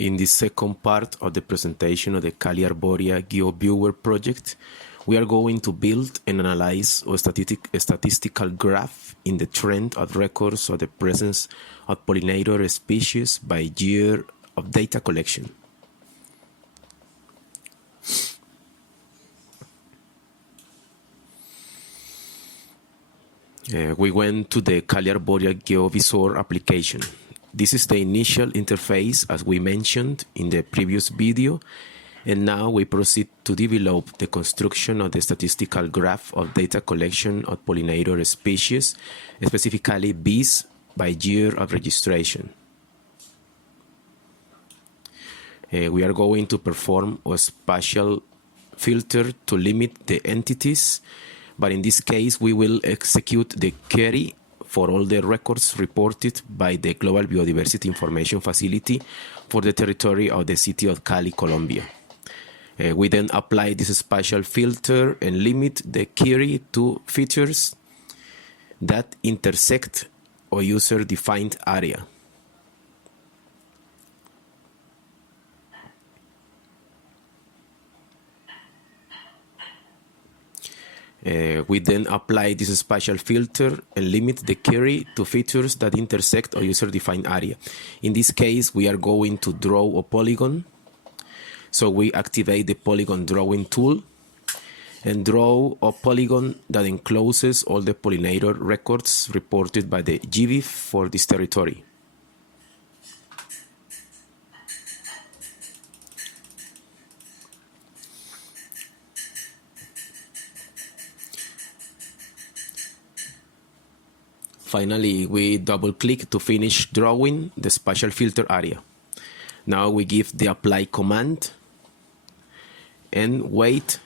In the second part of the presentation of the Cali Arborea Geoviewer project, we are going to build and analyze a statistical graph in the trend of records of the presence of pollinator species by year of data collection. We went to the Cali Arborea Geoviewer application. This is the initial interface, as we mentioned in the previous video, and now we proceed to develop the construction of the statistical graph of data collection of pollinator species, specifically bees by year of registration. We are going to perform a spatial filter to limit the entities, but in this case we will execute the query for all the records reported by the Global Biodiversity Information Facility for the territory of the city of Cali, Colombia. We then apply this spatial filter and limit the query to features that intersect a user-defined area. We then apply this spatial filter and limit the query to features that intersect a user-defined area. In this case, we are going to draw a polygon. So we activate the polygon drawing tool and draw a polygon that encloses all the pollinator records reported by the GBIF for this territory. Finally, we double-click to finish drawing the spatial filter area. Now we give the apply command and wait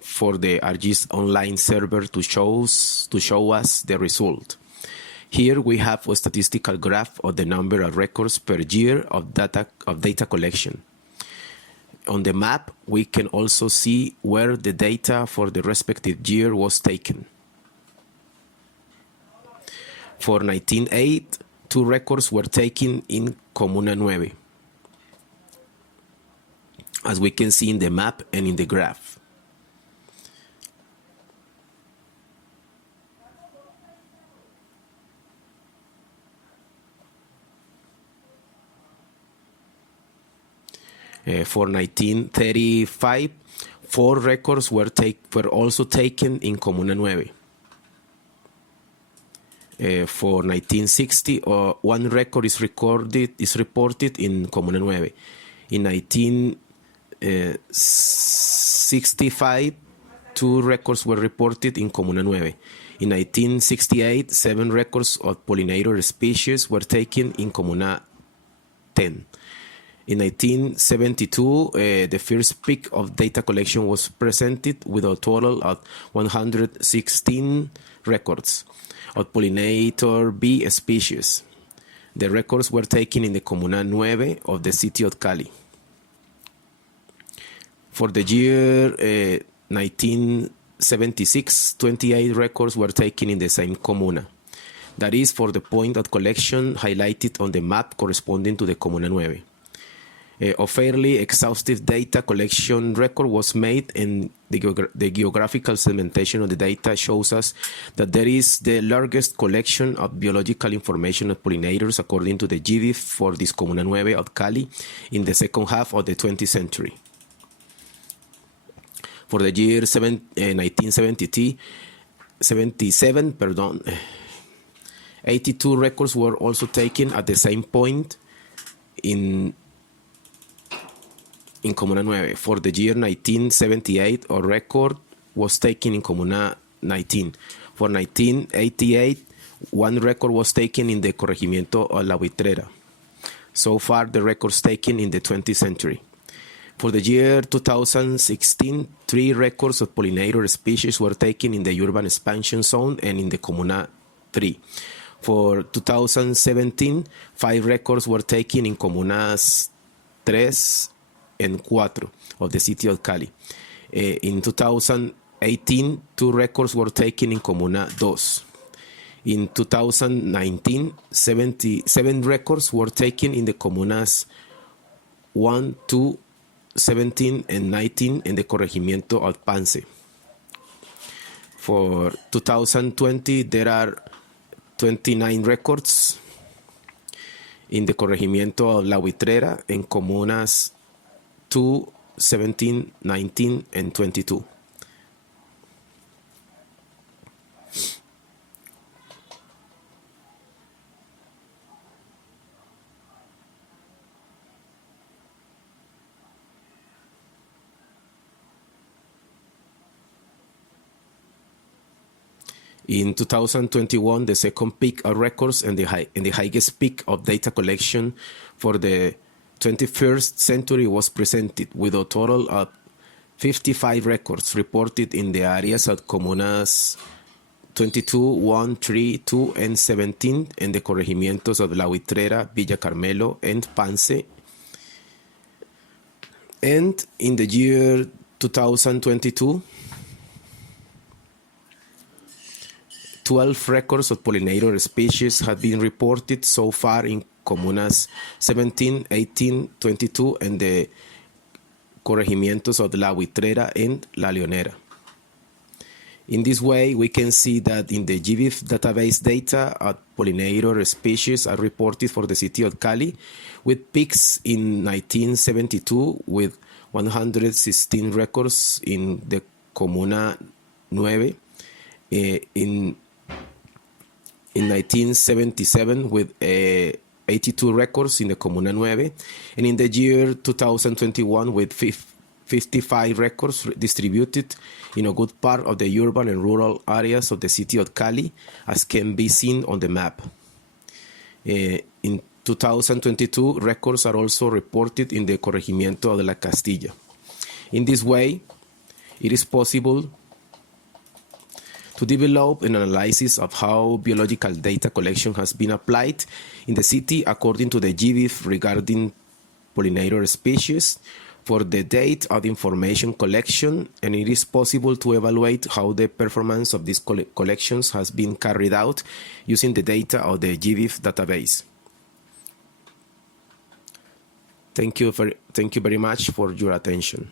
for the ArcGIS online server to show us the result. Here we have a statistical graph of the number of records per year of data collection. On the map, we can also see where the data for the respective year was taken. For 1908, 2 records were taken in Comuna 9, as we can see in the map and in the graph. For 1935, 4 records were also taken in Comuna 9. For 1960, 1 record is reported in Comuna 9. In 1965, 2 records were reported in Comuna 9. In 1968, 7 records of pollinator species were taken in Comuna 10. In 1972, the first peak of data collection was presented with a total of 116 records of pollinator bee species. The records were taken in the Comuna 9 of the city of Cali. For the year 1976, 28 records were taken in the same comuna. That is for the point of collection highlighted on the map corresponding to the Comuna 9. A fairly exhaustive data collection record was made, and the geographical segmentation of the data shows us that there is the largest collection of biological information of pollinators according to the GBIF for this Comuna 9 of Cali in the second half of the 20th century. For the year 1977, 82 records were also taken at the same point in Comuna 9. For the year 1978, a record was taken in Comuna 19. For 1988, 1 record was taken in the Corregimiento of La Buitrera. So far, the records taken in the 20th century. For the year 2016, 3 records of pollinator species were taken in the urban expansion zone and in the Comuna 3. For 2017, 5 records were taken in Comunas 3 and 4 of the city of Cali. In 2018, 2 records were taken in Comuna 2. In 2019, 77 records were taken in the Comunas 1, 2, 17, and 19 in the corregimiento of Pance. For 2020, there are 29 records in the corregimiento of La Buitrera en comunas 2, 17, 19, and 22. In 2021, the second peak of records and the highest peak of data collection for the 21st century was presented, with a total of 55 records reported in the areas of comunas 22, 1, 3, 2, and 17 in the corregimientos of La Buitrera, Villa Carmelo, and Pance. And in the year 2022, 12 records of pollinator species have been reported so far in comunas 17, 18, 22, and the corregimientos of La Buitrera and La Leonera. In this way, we can see that in the GBIF database data, pollinator species are reported for the city of Cali, with peaks in 1972 with 116 records in the comuna 9, in 1977 with 82 records in the Comuna 9, and in the year 2021 with 55 records distributed in a good part of the urban and rural areas of the city of Cali, as can be seen on the map. In 2022, records are also reported in the Corregimiento de la Castilla. In this way, it is possible to develop an analysis of how biological data collection has been applied in the city according to the GBIF regarding pollinator species for the date of information collection, and it is possible to evaluate how the performance of these collections has been carried out using the data of the GBIF database. Thank you very much for your attention.